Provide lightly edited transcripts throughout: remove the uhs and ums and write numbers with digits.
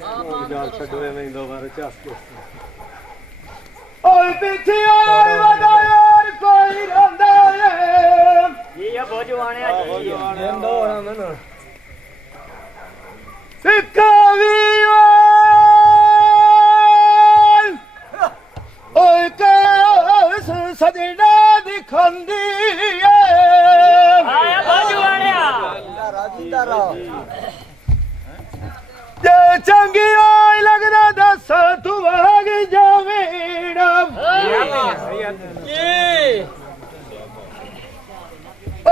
जाल छड़वे में दोबारा चास के ओए पीछे और वदा यार कोई रंदा है ये भोजवाने आ जी दो ना ना कवि ओए कास सजना दिखंदी है आया भोजवाने जिंदा रहो जे चंगी ओए लगदा दस तू भाग जावेड़ा जी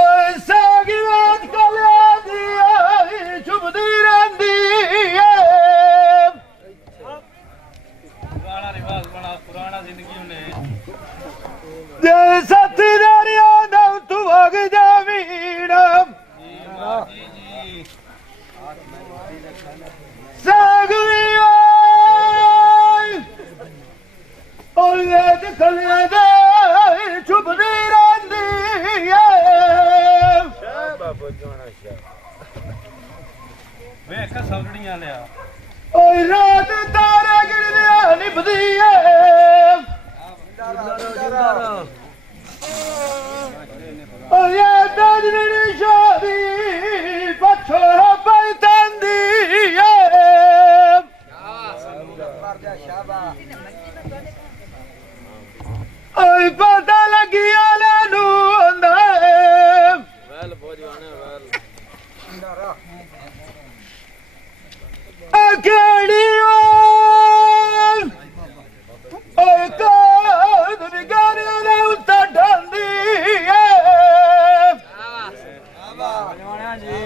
ओए सागी बात कले दी चुभदी रहंदी है पुराना रिवाज बना पुराना जिंदगी ने जे साथी दरिया दा तू भाग जावेड़ा जी जी सागवी ओए कले दी चुभदी रहंदी है बाबू जोना शाह वे का सौड़ियां लिया ओए रात तारे गिरदियां निभदी है जिंदा रहो ओए ताजनी शादी पछोड़ा पैतंदी है ओए पता लगिया लेनू आंदा है वेल भोजवाने वेल जिंदा रहो अकेड़ी ओए कादुन गाने ने उता ढांदी है भोजवाने जी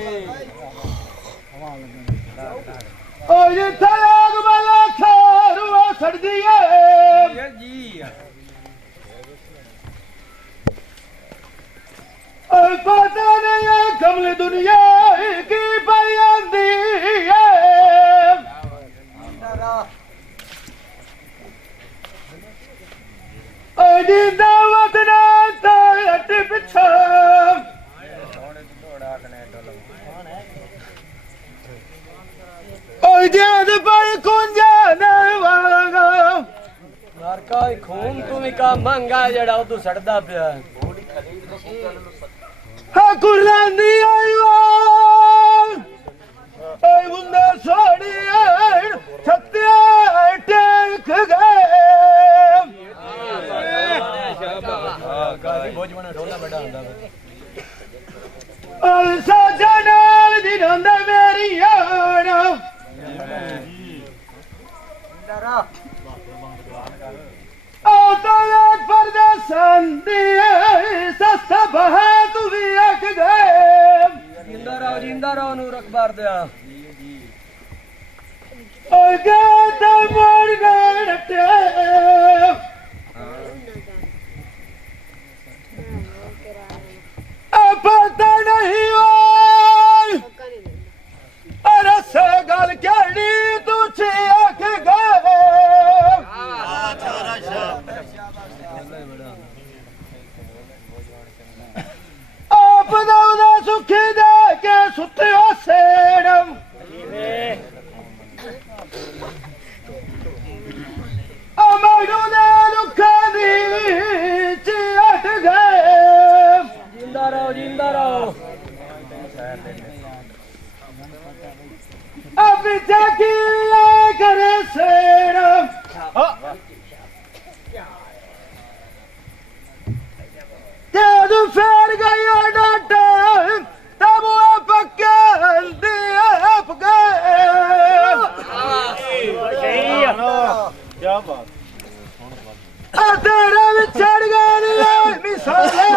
ओए थयाग वाला खारुआ सड़दी है जी ओए पता नहीं कमल दुनिया की पयांदी है ओए दावत ना ताट पिछा ओए जाद पर कुंजा न वागा मारका खून तू भी का मंगा जड़ा उदू सड़दा पिया हाँ कुर्लांदी आई ओए बुंदा सोड़ी छत्या टेक गए भोजवाना ढोला बड़ा हुंदा ओए साजा नाल दी रंदा मेरी यार ओ तो एक परदेसन दी सस्ता बहा तू भी एक गए जिंदा रहो नूर अखबार दिया ओए गाता मोड़ गए रटे पता नहीं अरे से गल कहनी तू आख गए आप दाऊदा सुखी दे के सुत्यो सेड़म मैनू ने लुखा दी चिट गए जिंदा रहो अब जाके करे सेड़म जद फेर गया डाटा तब वो पक्के आप गए क्या बात तेरा बिछड़ गए मिसाले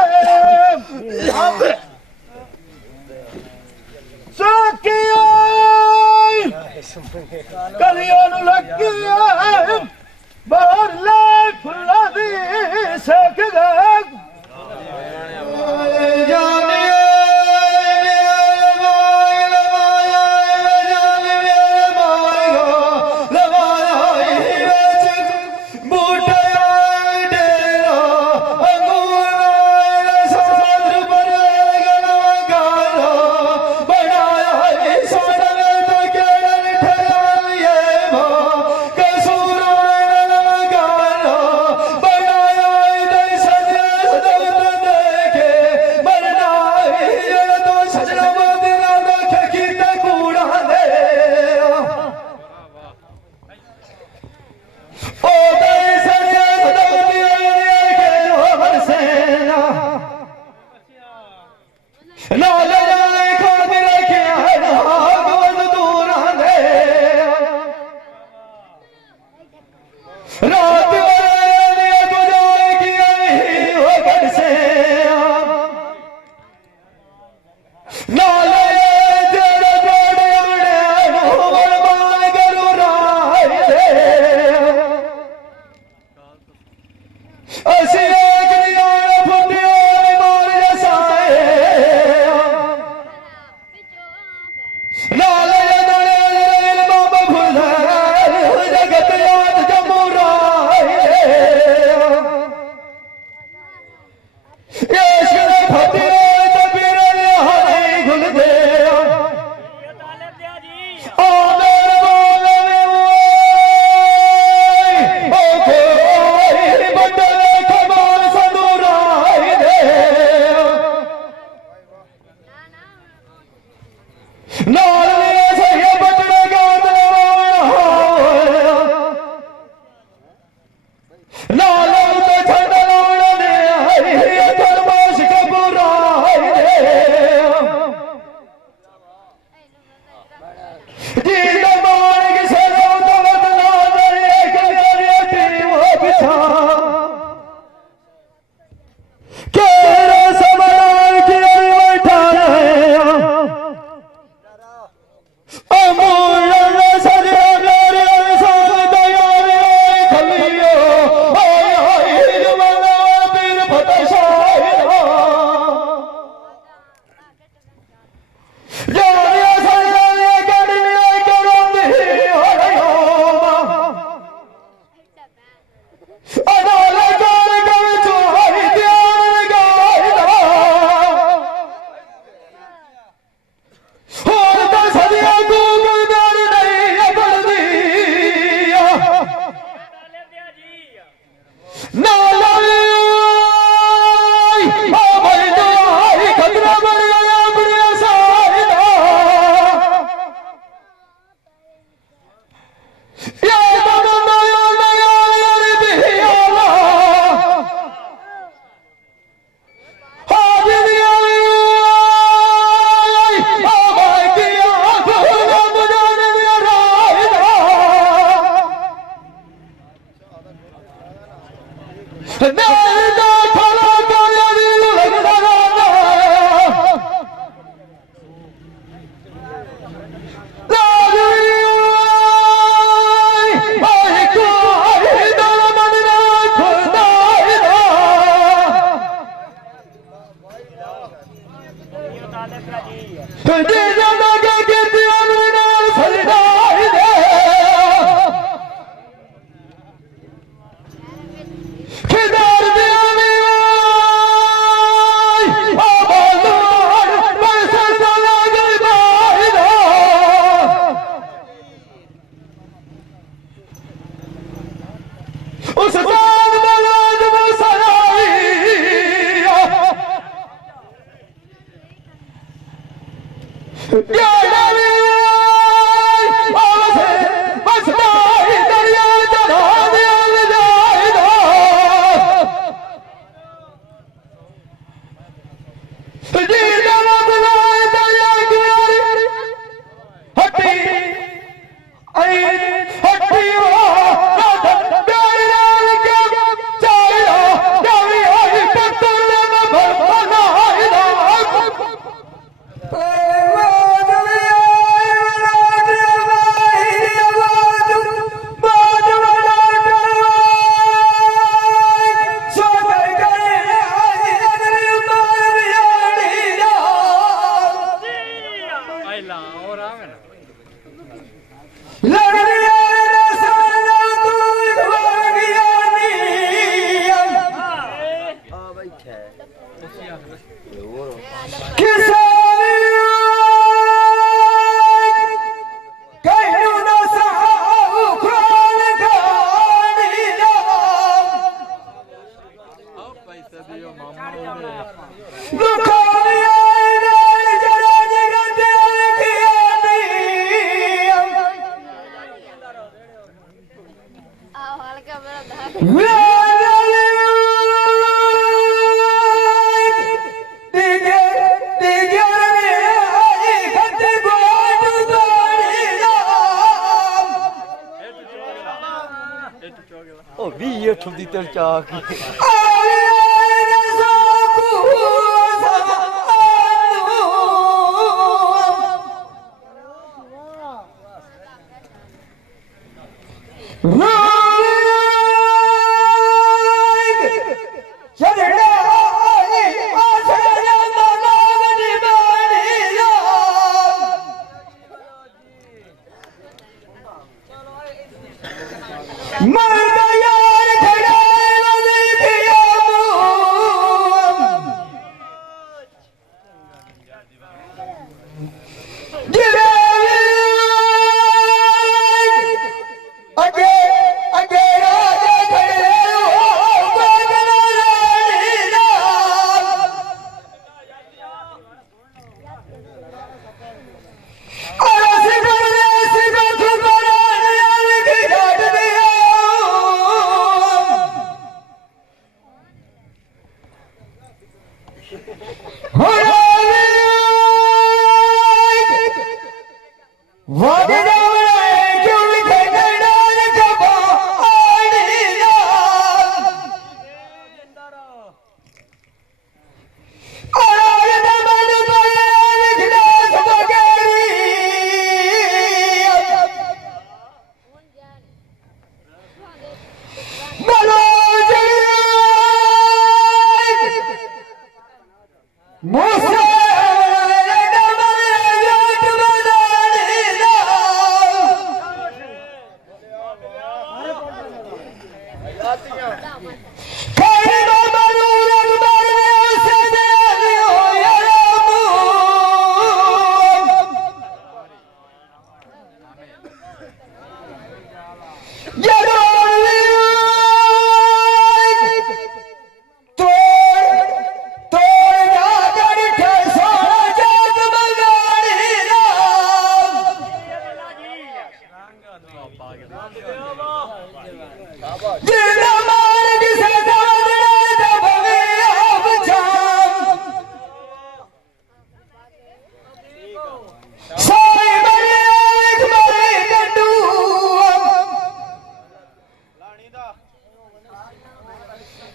सोकियो कलियों लगी बाहर ले फुला दी सेक गए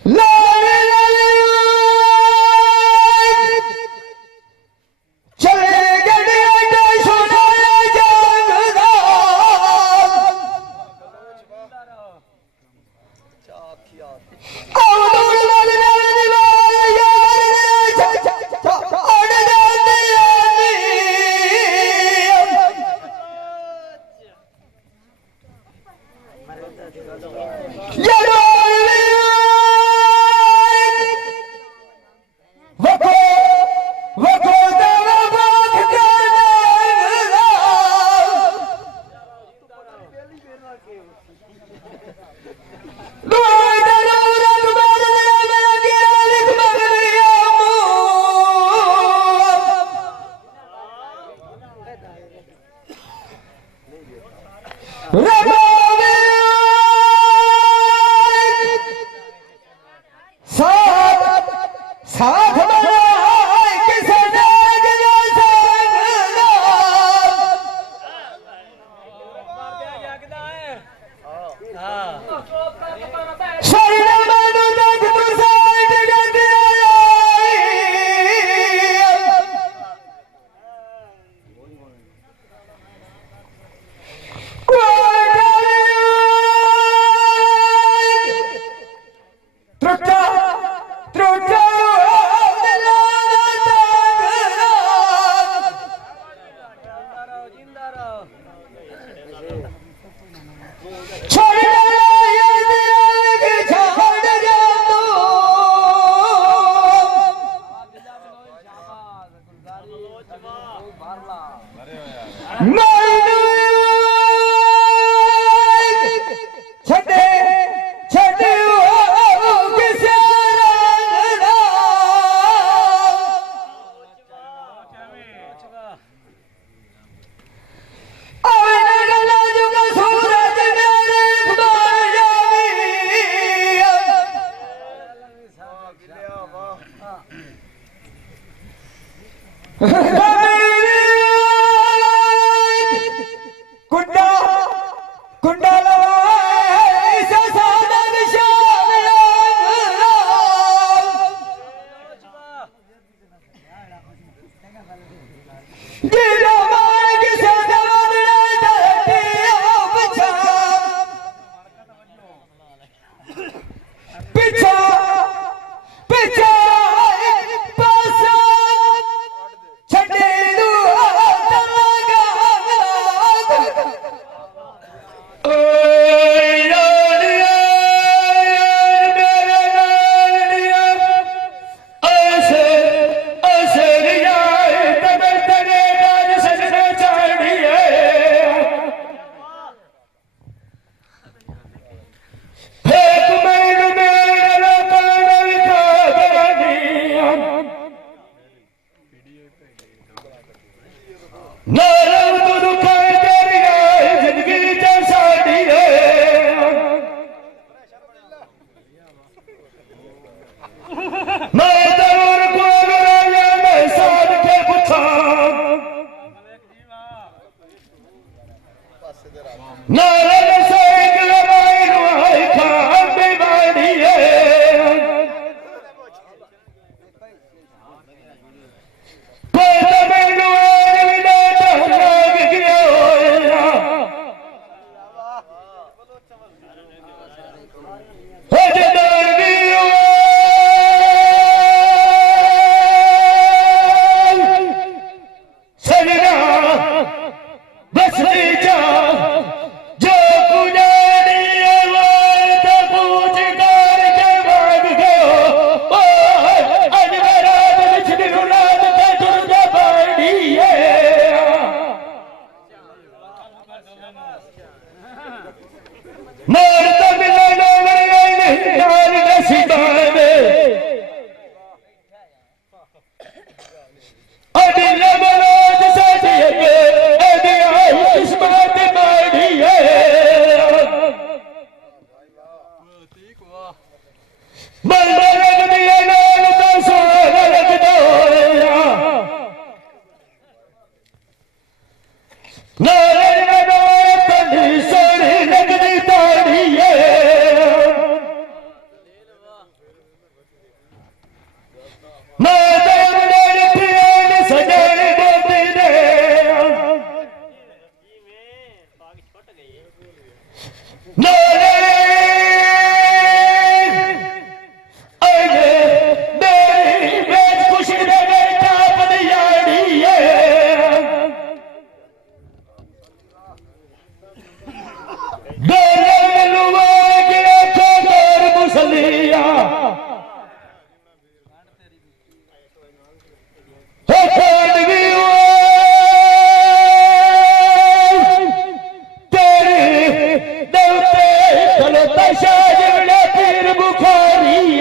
La Dale, शाजड़ा पीर बुखारी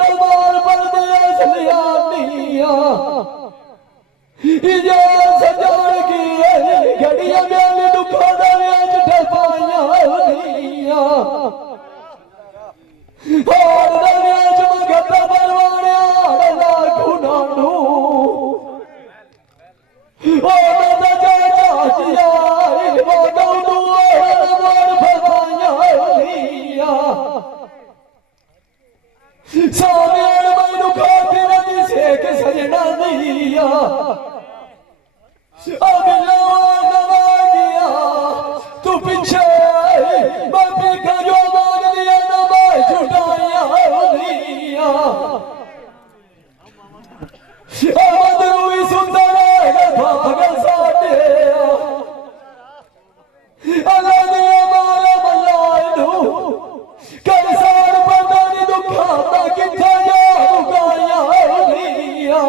दरबार पर लिया जो सजान की घड़िया मेरे दुखों दरियाज ठपाइया दिया और दरियाज मगता परवाने आड़ा खुनानू ओ नदा चाचिया वो गौडू और फसाइया दिया सामने मैनू खाती रही सेक सजना दिया गया तू पीछे मैं पीखा जो मांग दिया ना मैं छुटाया दिया मधुरी सुंदर भाग साटे अल्लाह दिया माला मल्लाइनू कर सार पता नहीं दुखाता किथे जा रुकाया दिया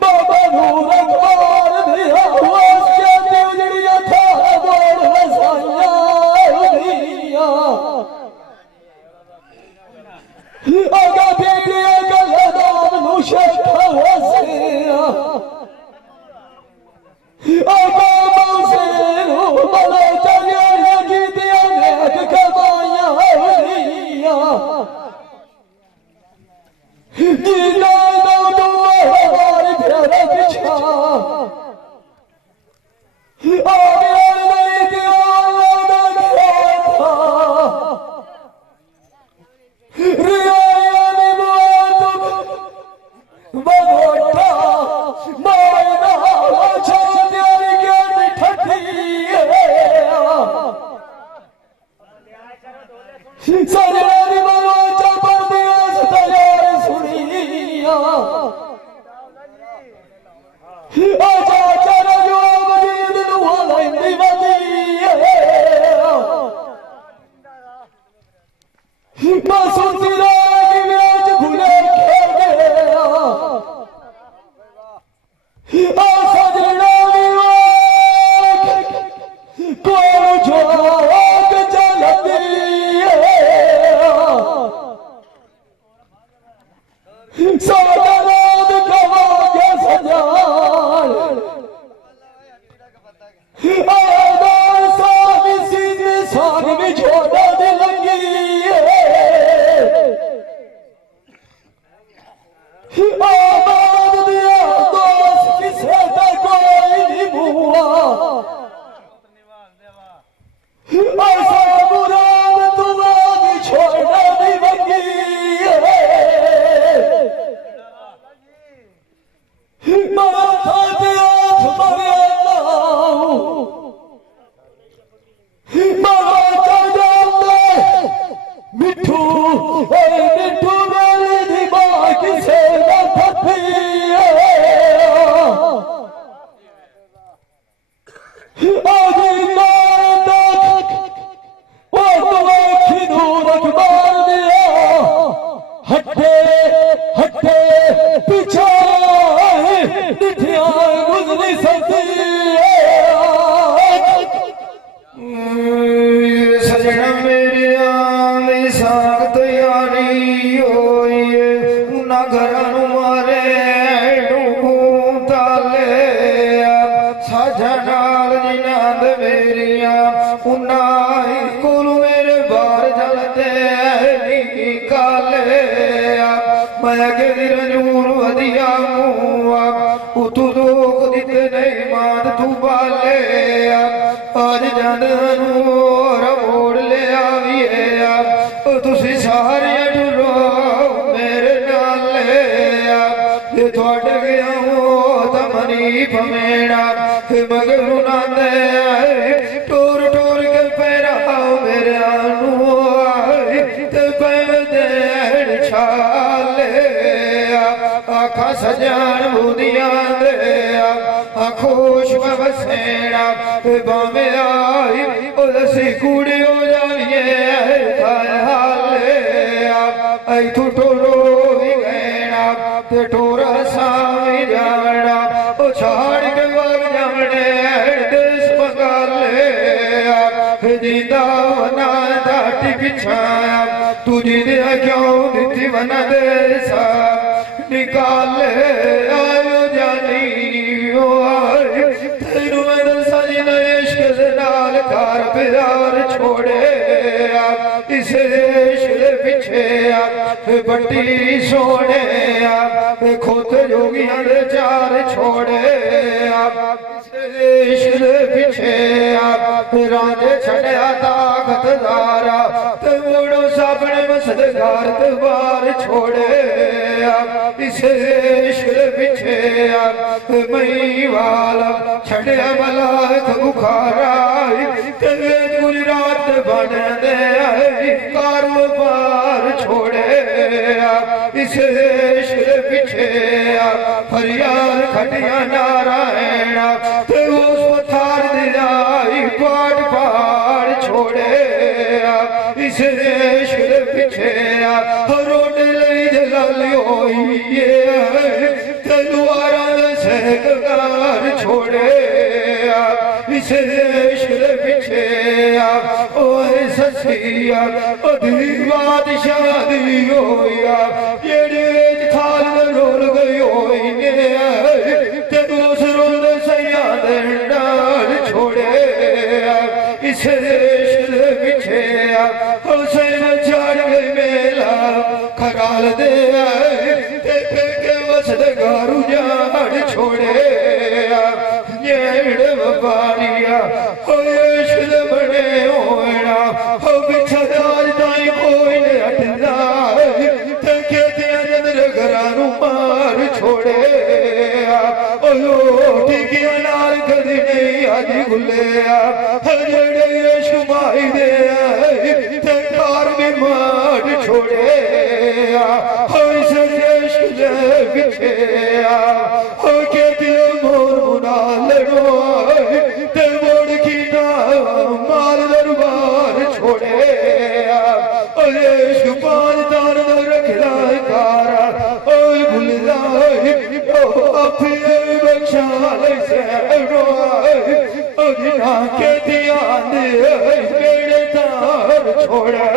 बाबा नूर अकबर दिया उसके दिवजड़िया था बोल वसाया दिया आगा बेटिया गलदान नुशा वसिया आगा मौसेरू बले चलिया की दिया नेक कमाया दिया जीना दो हमारी प्यारा पिछा आगे नहीं दिया था रियाया ने मुआतुक बगोटा मायना अच्छा तेरी के ठठी सजनारी मनोचा पर दिया सतयार सुनिया आजा चरा जो मजीद नुहा लाइंदी वदिया मासूसी रागी व्याज भूले खेगया आ सजना विवाक कोल जोग चलती सागराद कवा के सजान आदार सागी सीने साग में छोड़ा दे लगी आबाद दिया दोस्त किसे तक कोई नहीं बुआ ऐसा मुराद तुम्हारी छोड़ा नहीं लगी माथा दिया तुम्हारे मिठू मिठू मेरे दिमाग से न थपी आगे नारद वो तुम्हें खिदूर अखबार दिया हटे हटे पीछे निठिया गुजरी सती सजना मेरे आने साग तैयारी होई ना घर मारे ताले सजनाल जिनाद मेरिया उन्ना कुल मेरे बार जलते निकाले मैं गिर नूर वदिया मुआ तू दुख दिते नहीं मात तू बाले आज जन नूर मोड़ ले आविए तुसी सारे डुलो मेरे नाले जे थोड़ गया हो तमनी पमेड़ा मगर नांदे टूर टूर के पैरा मेरे आनू ते पैदे छाले आखा सजान बुदियां दे खुश बसेड़ा बामे आई उलसी कुड़ी हो जाइए हाले आई तू टोरो भी गैना ते टोरा सामी जाना ओ छाड़ के बाग जाने देश बगाले जिंदा वना दाटी बिछाया तुझे दे क्यों दिती वना देसा निकाले आयो जानी ओ आयो तेरू में सजन इश्क से नाल कार प्यार छोड़े इसे इश्क पीछे बट्टी सोने खुद जोगियां दे चार छोड़े इश्क पीछे राजे छड़िया ताकत दारा ते मुड़ो साबने मसदगार ते बार छोड़े इसे इश्क पीछे मई वाला छड़िया मलाक बुखारा ते गुजरात बन दे कारोबार छोड़े इसे इश्क पीछे फरियाद खटिया नारायण ते उस पथार दिलाई पाट पाड़ छोड़े इसे इश्क पीछे रोड लई जलाली होई तलवारा सहकार छोड़े इसे इश्क पीछे ओए ससिया अधी बादशाही होया जेड़े थाल रोल गई होई ने ते उस रोल सैया डाल छोड़े इसे इश्क पीछे हुसैन चढ़ गई मेला खगाल दे के वसद गारू जाड़ छोड़े येड़ बारिया इश्क बड़े होना हो बिछदार ताई कोई ने हटदा ते खेतियां जंदर घरानू मार छोड़े ओ टिकिया नाल कदी नहीं आज गुले जेड़े शुमाई दे ते कार भी मार छोड़े पीछे हो के दियो मोर मुना लड़ो ते मोड़ की ना माल दरबार छोड़े शुपान तार रखला कारा ओए भूलदा अपने बख्शाल से ना के दिया मेरे तार छोड़े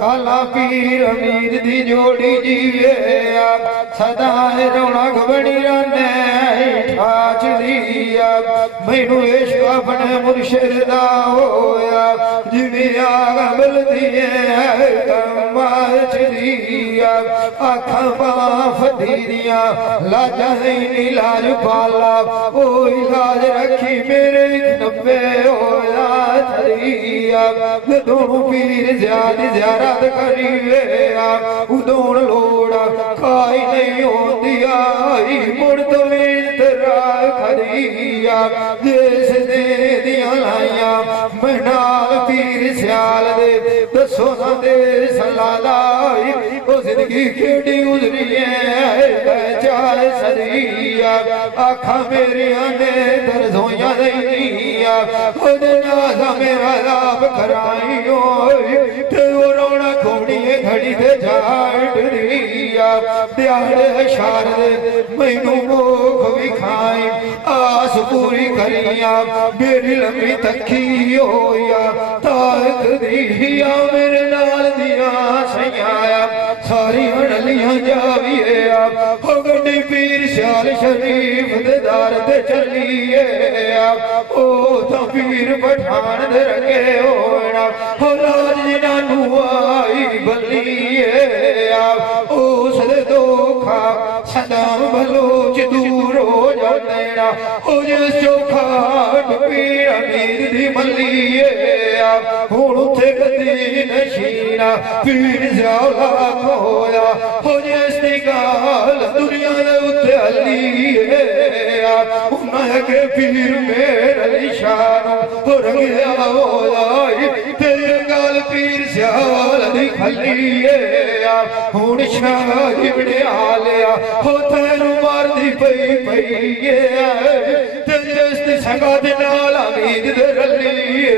शाला पीर अमीर दी जोड़ी जीवे सदाए रौनक बनी रने ठाच दिया मैनू इश्क अपने मुर्शिद दा होया जिन्हें आग बलदी कमाच दिया आखा बाफ दिया लाजा नहीं लाज पाला ओ इलाज रखी मेरे 90 होया थरिया दोनों पीर ज़ियारत करीवे उदोण लोड़ा खाई नहीं होती आई मुड़ तो इतरा खरिया जिस दे दिया लाइया मनाल पीर सियाल दे दसो ना दे सलालाई ओ जिंदगी केड़ी गुजरी है चाहे सरिया आखा मेरिया ने दर्जोया नहीं खुद नाजा मेरा लाभ कराई ते वो रोना खोड़ी घड़ी ते जाट दिया त्याड़े शारदे मैनू भूख विखाई आस पूरी करिया मेरी लंबी तकी होया ताक दिया मेरे नाल दिया सयाया सारी मंडलियां जाविए आप हो गड्डी पीर श्याल शरीफ दे दार ते चलिए आप ओ तो पीर पठान दे रंगे होना हो राज जिन्हां आई बलिए आप उस दे धोखा सदाम बलोच दूर हो जाते ना हो जिस चौखा पीर अमीर दी मलिए आप हुण उथे कदी नशीना पीर ज़्यादा होया हो जिस दी गाल दुनिया दे उत्ते हलिए आप उन्हां के पीर मेरा निशान हो रंगिया होया तेरी गाल पीर ज़्यादा दी खलिए आप हुण शाह इब्ने आलिया हो तेनू मारदी पई पई संगा दे नाल अमीद दे रलिए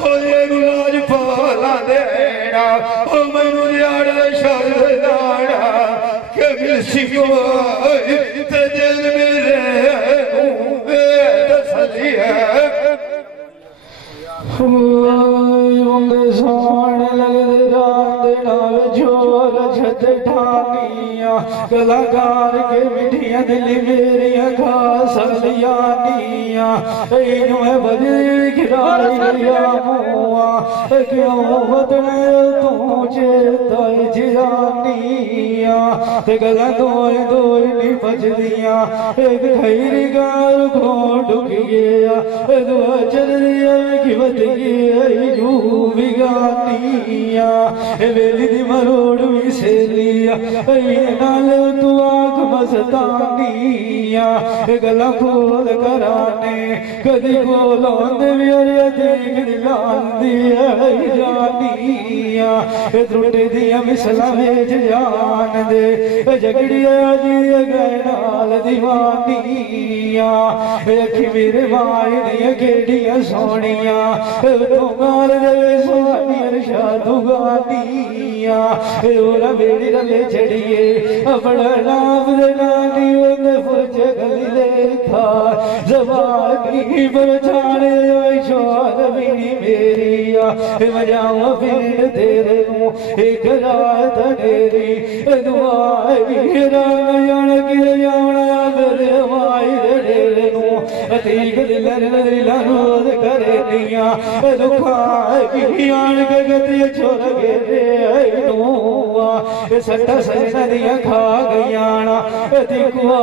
हो गुलाज पाला देना हो मैनू दिहाड़ दे शर दाड़ा के मिल सियो ते दिल मेरे तसली है उंदे सोने लगदे रात नाल जोर छत ठानिया कलाकार के मिठिया दिल मेरिया खास लियानिया इनु है बजे खिराया मुआ क्यों बदने तू चेता जिरानिया ते गला दोए दोए नी बजदियां एक खैरी गाल को डुक गया दुआ चल दिया कि बद गई यू बिगानिया वेली दी मरोड़ भी सेलिया नाल तू आख मस्तानिया गला खोल कराने कदी बोलों दे मेरे देख दिलांदी जानिया त्रुटे दिया मिसला वेच जान दे जगड़िया दी गए नाल दीवानिया अखी मेरे माए दिया केडिया सोनिया तू गाल दे सोनिया शादू गानिया ओरा बेड़ी रले चढ़िए अपना नाम दे नानी उन्ने फुज गली देखा जवानी पर छाने शोर बिनी मेरिया मजाओ फिर तेरे नू एक रात डेरी दुआई राम जान कि जाना मेरे माई डेरे नू तीक दिल रोज करे दिया दुखा की आन के गति छोड़ गए नूआ सट्टा सजना दिया खा गया ना दिखवा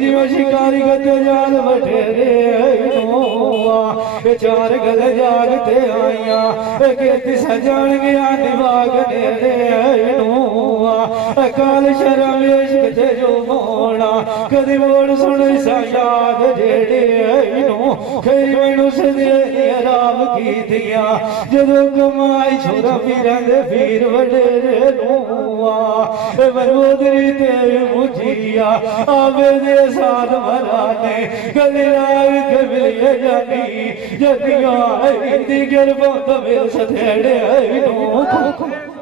जिव शिकारी गत जाल बटेरे नूआ चार गल जागते आइया कीर्ति सजान गया दिवाग नेरे नूआ काल शर्म इश्क ते जो मोड़ा कदी मोड़ सुन सा याद जेड़े खैर मैनू सदे राम की दिया जदों कमाई छोरा पीरां दे पीर वडेरे नूआ बरोदरी ते मुझिया आवे दे साथ मराने गली राग के मिलिए जानी जदिया दी गिर बंद मेरे सथेड़े नू